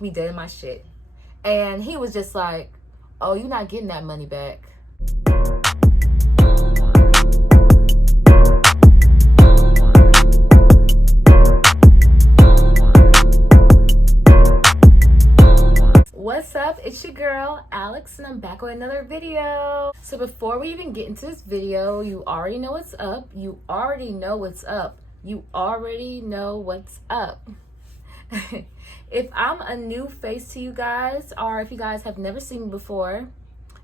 Me dead in my shit. And he was just like, oh, you're not getting that money back. What's up? It's your girl Alex, and I'm back with another video. So before we even get into this video, you already know what's up. You already know what's up. You already know what's up. If I'm a new face to you guys, or if you guys have never seen me before,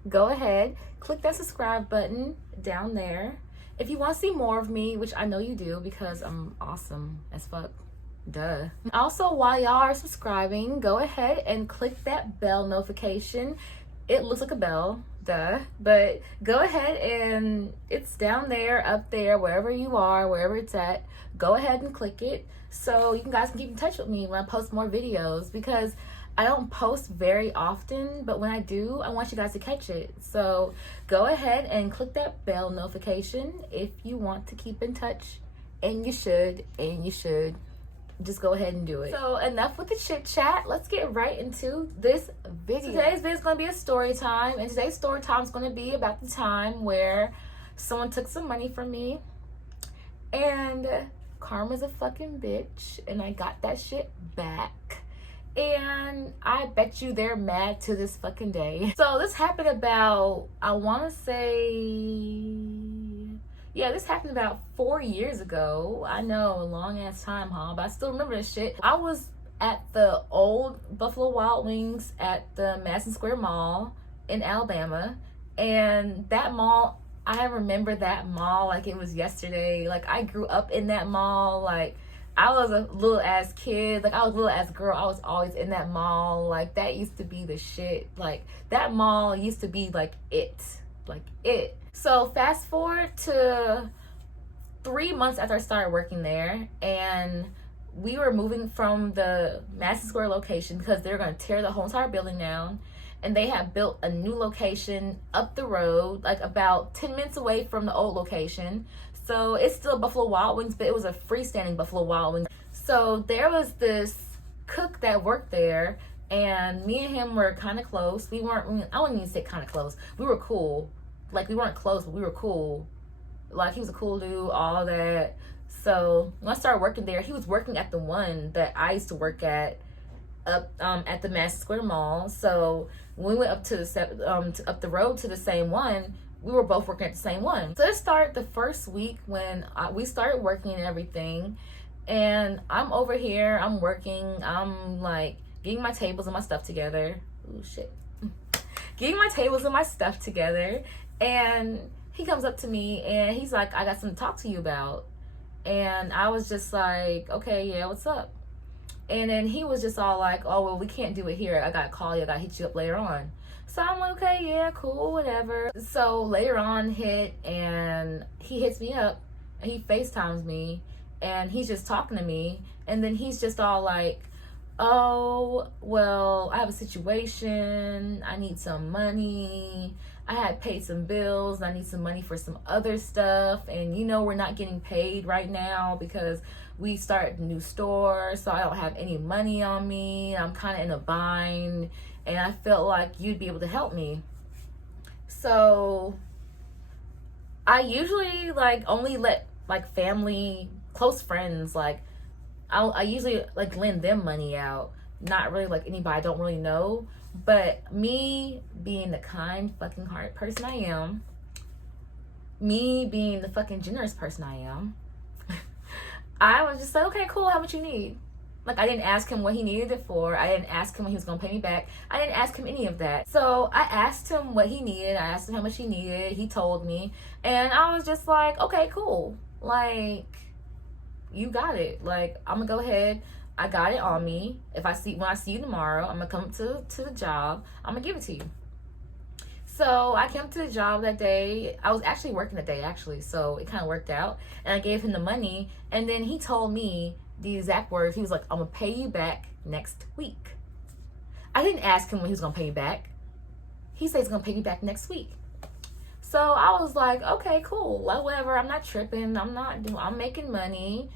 go ahead, click that subscribe button down there. If you want to see more of me, which I know you do because I'm awesome as fuck. Duh. Also, while y'all are subscribing, go ahead and click that bell notification. It looks like a bell, duh, but go ahead and it's down there, up there, wherever you are, wherever it's at. Go ahead and click it so you guys can keep in touch with me when I post more videos, because I don't post very often, but when I do, I want you guys to catch it. So go ahead and click that bell notification if you want to keep in touch, and you should. Just go ahead and do it. So enough with the chit chat. Let's get right into this video. Today's video is going to be a story time, and today's story time is going to be about the time where someone took some money from me, and karma's a fucking bitch, and I got that shit back. And I bet you they're mad to this fucking day. So this happened about, I want to say, yeah, this happened about 4 years ago. I know, a long ass time, huh? But I still remember this shit. I was at the old Buffalo Wild Wings at the Madison Square Mall in Alabama. And that mall, I remember that mall like it was yesterday. Like, I grew up in that mall. Like, I was a little ass kid. Like, I was a little ass girl. I was always in that mall. Like, that used to be the shit. Like, that mall used to be like it. Like it. So fast forward to 3 months after I started working there, and we were moving from the Madison Square location because they were going to tear the whole entire building down, and they had built a new location up the road, like about 10 minutes away from the old location. So it's still Buffalo Wild Wings, but it was a freestanding Buffalo Wild Wings. So there was this cook that worked there, and me and him were kind of close. I wouldn't even say kind of close. We were cool. Like, we weren't close, but we were cool. Like, he was a cool dude, all that. So when I started working there, he was working at the one that I used to work at up at the Madison Square Mall. So when we went up to the up the road to the same one, we were both working at the same one. So it started the first week when we started working and everything. And I'm over here, I'm working, I'm like getting my tables and my stuff together. Ooh, shit. Getting my tables and my stuff together. And he comes up to me and he's like, I got something to talk to you about. And I was just like, okay, yeah, what's up? And then he was just all like, oh, well, we can't do it here. I gotta call you, I gotta hit you up later on. So I'm like, okay, yeah, cool, whatever. So later on hit, and he hits me up and he FaceTimes me, and he's just talking to me. And then he's just all like, oh, well, I have a situation, I need some money, I had paid some bills, I need some money for some other stuff, and you know we're not getting paid right now because we started a new store, so I don't have any money on me, I'm kind of in a bind, and I felt like you'd be able to help me. So I usually like only let like family, close friends, like I usually like lend them money out, not really like anybody I don't really know. But me being the kind fucking heart person I am, me being the fucking generous person I am, I was just like, okay, cool, how much you need? Like, I didn't ask him what he needed it for. I didn't ask him when he was gonna pay me back. I didn't ask him any of that. So I asked him what he needed. I asked him how much he needed. He told me, and I was just like, okay, cool. Like, you got it. Like, I'm gonna go ahead. I got it on me. When I see you tomorrow, I'm gonna come to the job. I'm gonna give it to you. So I came to the job that day. I was actually working that day, actually, so it kind of worked out. And I gave him the money, and then he told me the exact words. He was like, I'm gonna pay you back next week. I didn't ask him when he was gonna pay me back. He said he's gonna pay me back next week. So I was like, okay, cool, like, whatever. I'm not tripping. I'm making money.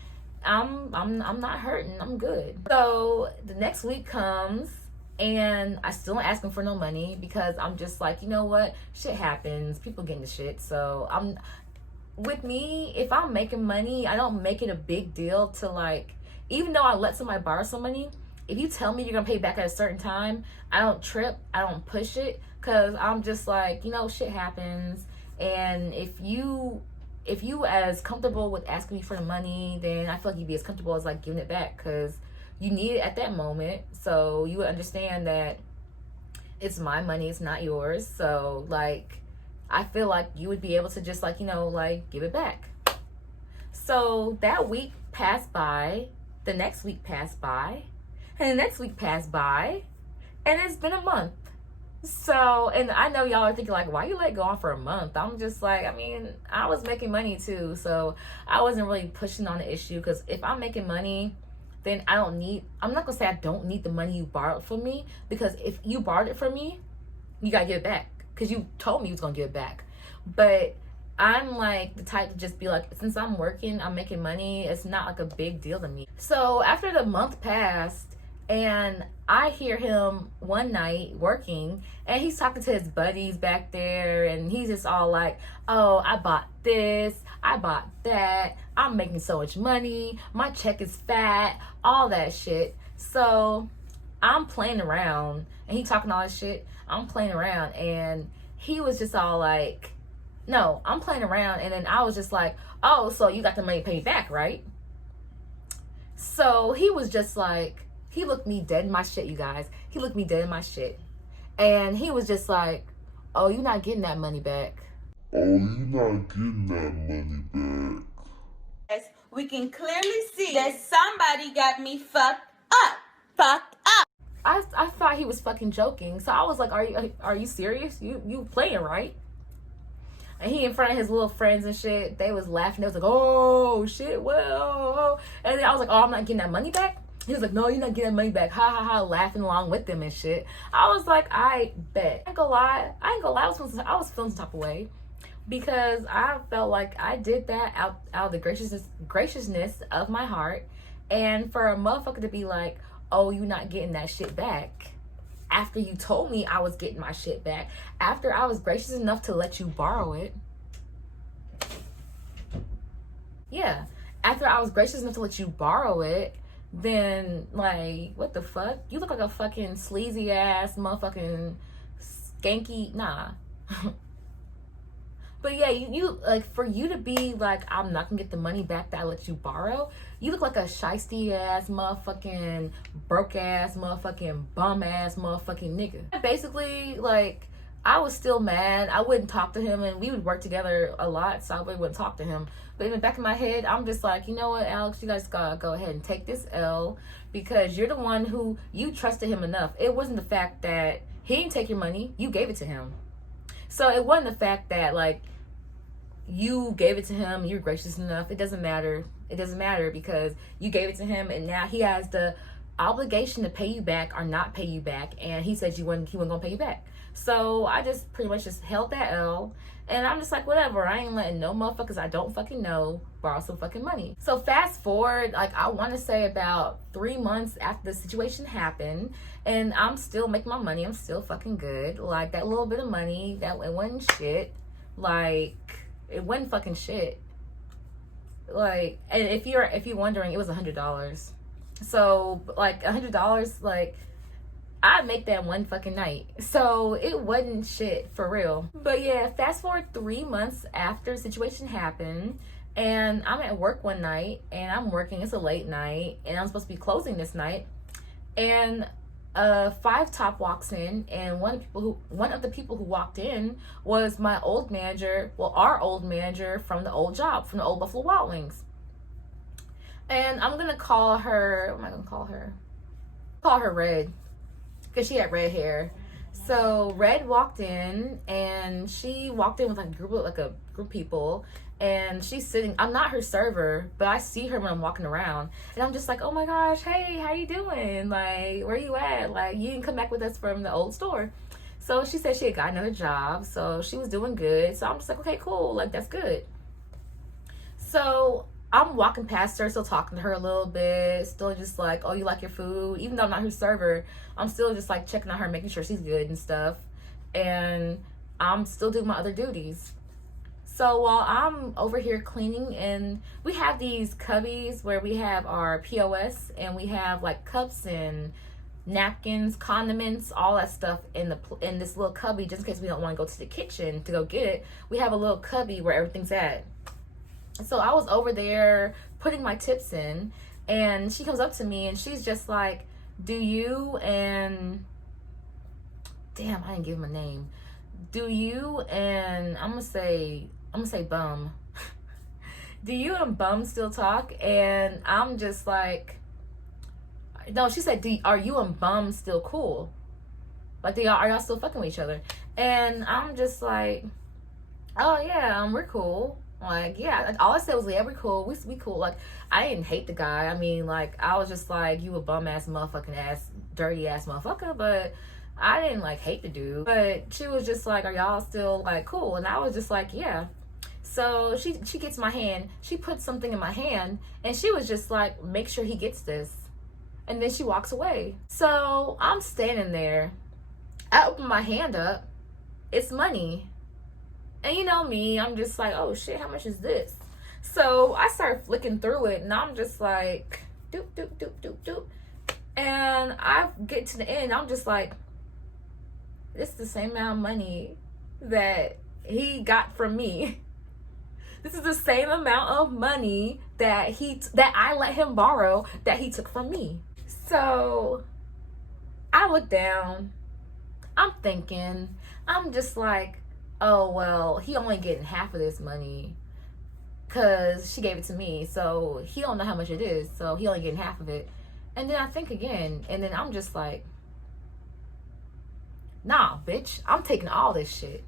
I'm not hurting. I'm good. So the next week comes, And I still don't ask him for no money because I'm just like, you know what? Shit happens. People get into shit. So with me, if I'm making money, I don't make it a big deal to like, even though I let somebody borrow some money, if you tell me you're gonna pay back at a certain time, I don't trip, I don't push it, because I'm just like, you know, shit happens. And if you as comfortable with asking me for the money, then I feel like you'd be as comfortable as like giving it back, because you need it at that moment. So you would understand that it's my money, it's not yours. So like, I feel like you would be able to just like, you know, like give it back. So that week passed by, the next week passed by, and the next week passed by, and it's been a month. So, and I know y'all are thinking like, why you let go on for a month? I'm just like, I mean, I was making money too, so I wasn't really pushing on the issue, because if I'm making money, then I'm not gonna say I don't need the money you borrowed from me, because if you borrowed it from me, you gotta give it back, because you told me you was gonna give it back. But I'm like the type to just be like, since I'm working, I'm making money, it's not like a big deal to me. So after the month passed, and I hear him one night working, and he's talking to his buddies back there, and he's just all like, oh, I bought this, I bought that, I'm making so much money, my check is fat, all that shit. So I'm playing around, and he talking all that shit. I'm playing around, and he was just all like, no, I'm playing around. And then I was just like, oh, so you got the money to pay me back, right? So he was just like, he looked me dead in my shit, you guys. He looked me dead in my shit. And he was just like, oh, you're not getting that money back. Oh, you're not getting that money back. Yes, we can clearly see that somebody got me fucked up. Fucked up. I thought he was fucking joking. So I was like, are you serious? You playing, right? And he in front of his little friends and shit, they was laughing. They was like, oh, shit, well. And then I was like, oh, I'm not getting that money back? He was like, no, you're not getting that money back. Ha, ha, ha, laughing along with them and shit. I was like, I bet. I ain't gonna lie. I was feeling some type of way. Because I felt like I did that out of the graciousness of my heart. And for a motherfucker to be like, oh, you not getting that shit back, after you told me I was getting my shit back, after I was gracious enough to let you borrow it. Yeah, after I was gracious enough to let you borrow it, then like, what the fuck? You look like a fucking sleazy ass motherfucking skanky, nah. But yeah, you like, for you to be like, I'm not gonna get the money back that I let you borrow, you look like a shiesty ass motherfucking broke ass motherfucking bum ass motherfucking nigga. Basically, like, I was still mad. I wouldn't talk to him, and we would work together a lot, so I really wouldn't talk to him. But in the back of my head, I'm just like, you know what, Alex, you guys gotta go ahead and take this L, because you're the one who, you trusted him enough. It wasn't the fact that he didn't take your money, you gave it to him. So it wasn't the fact that like you gave it to him, you're gracious enough. It doesn't matter. It doesn't matter, because you gave it to him, and now he has the obligation to pay you back or not pay you back. And he said he wasn't gonna pay you back. So I just pretty much just held that L, and I'm just like, whatever. I ain't letting no motherfuckers I don't fucking know borrow some fucking money. So fast forward, like, I want to say about 3 months after the situation happened, and I'm still making my money. I'm still fucking good. Like, that little bit of money, that it wasn't shit. Like, it wasn't fucking shit. Like, and if you're wondering, it was $100. So like $100, like, I make that one fucking night. So it wasn't shit, for real. But yeah, fast forward 3 months after the situation happened, and I'm at work one night, and I'm working, it's a late night, and I'm supposed to be closing this night, and Five Top walks in, and one of the people who walked in was my old manager, well, our old manager from the old job, from the old Buffalo Wild Wings. And I'm gonna call her, what am I gonna call her? Call her Red, because she had red hair. So Red walked in, and she walked in with like a group of people, and she's sitting, I'm not her server, but I see her when I'm walking around, and I'm just like, oh my gosh, hey, how you doing? Like, where you at? Like, you didn't come back with us from the old store. So she said she had got another job, so she was doing good. So I'm just like, okay, cool, like, that's good. So I'm walking past her, still talking to her a little bit, still just like, oh, you like your food? Even though I'm not her server, I'm still just like checking on her, making sure she's good and stuff. And I'm still doing my other duties. So while I'm over here cleaning, and we have these cubbies where we have our POS, and we have like cups and napkins, condiments, all that stuff in this little cubby, just in case we don't want to go to the kitchen to go get it. We have a little cubby where everything's at. So I was over there putting my tips in, and she comes up to me and she's just like, do you and damn, I didn't give him a name. Do you and I'm gonna say Bum. Do you and Bum still talk? And I'm just like, no, she said, are you and Bum still cool? Like, are y'all still fucking with each other? And I'm just like, oh yeah, we're cool. Like, yeah, all I said was, yeah, we're cool. We cool. Like, I didn't hate the guy. I mean, like, I was just like, you a bum ass motherfucking ass, dirty ass motherfucker. But I didn't like hate the dude. But she was just like, are y'all still like cool? And I was just like, yeah. So she gets my hand. She puts something in my hand, and she was just like, make sure he gets this. And then she walks away. So I'm standing there. I open my hand up. It's money. And you know me, I'm just like, oh shit, how much is this? So I start flicking through it, and I'm just like, doop, doop, doop, doop, doop. And I get to the end, I'm just like, this is the same amount of money that he got from me. This is the same amount of money that I let him borrow that he took from me. So I look down, I'm thinking, I'm just like, oh, well, he only getting half of this money because she gave it to me. So he don't know how much it is. So he only getting half of it. And then I think again, and then I'm just like, nah, bitch, I'm taking all this shit.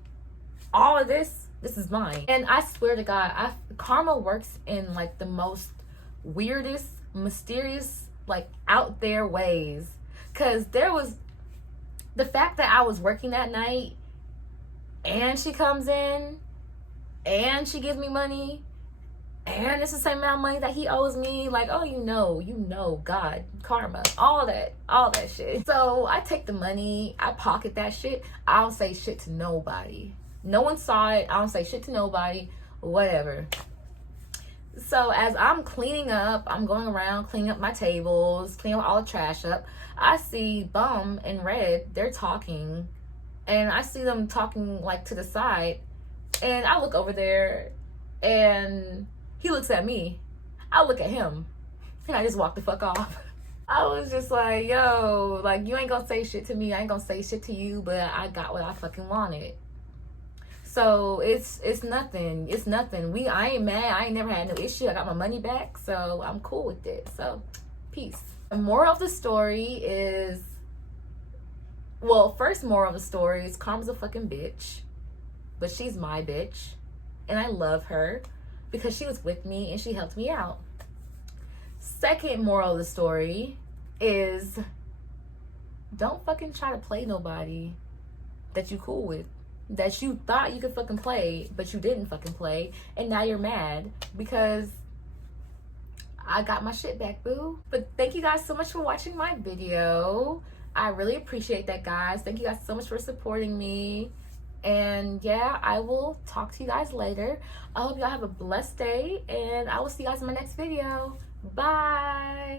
All of this is mine. And I swear to God, karma works in like the most weirdest, mysterious, like out there ways. Cause there was the fact that I was working that night, and she comes in and she gives me money, and it's the same amount of money that he owes me. Like, oh, you know, God, karma, all that shit. So I take the money, I pocket that shit. I don't say shit to nobody. No one saw it. I don't say shit to nobody, whatever. So as I'm cleaning up, I'm going around cleaning up my tables, cleaning up all the trash up. I see Bum and Red, they're talking, and I see them talking like to the side, and I look over there, and he looks at me. I look at him, and I just walk the fuck off. I was just like, yo, like, you ain't gonna say shit to me, I ain't gonna say shit to you, but I got what I fucking wanted. So it's nothing. It's nothing. I ain't mad. I ain't never had no issue. I got my money back, so I'm cool with it. So, peace. The moral of the story is, well, first moral of the story is Karma's a fucking bitch, but she's my bitch, and I love her because she was with me and she helped me out. Second moral of the story is, don't fucking try to play nobody that you cool with, that you thought you could fucking play, but you didn't fucking play, and now you're mad because I got my shit back, boo. But thank you guys so much for watching my video. I really appreciate that, guys. Thank you guys so much for supporting me. And yeah, I will talk to you guys later. I hope y'all have a blessed day, and I will see you guys in my next video. Bye.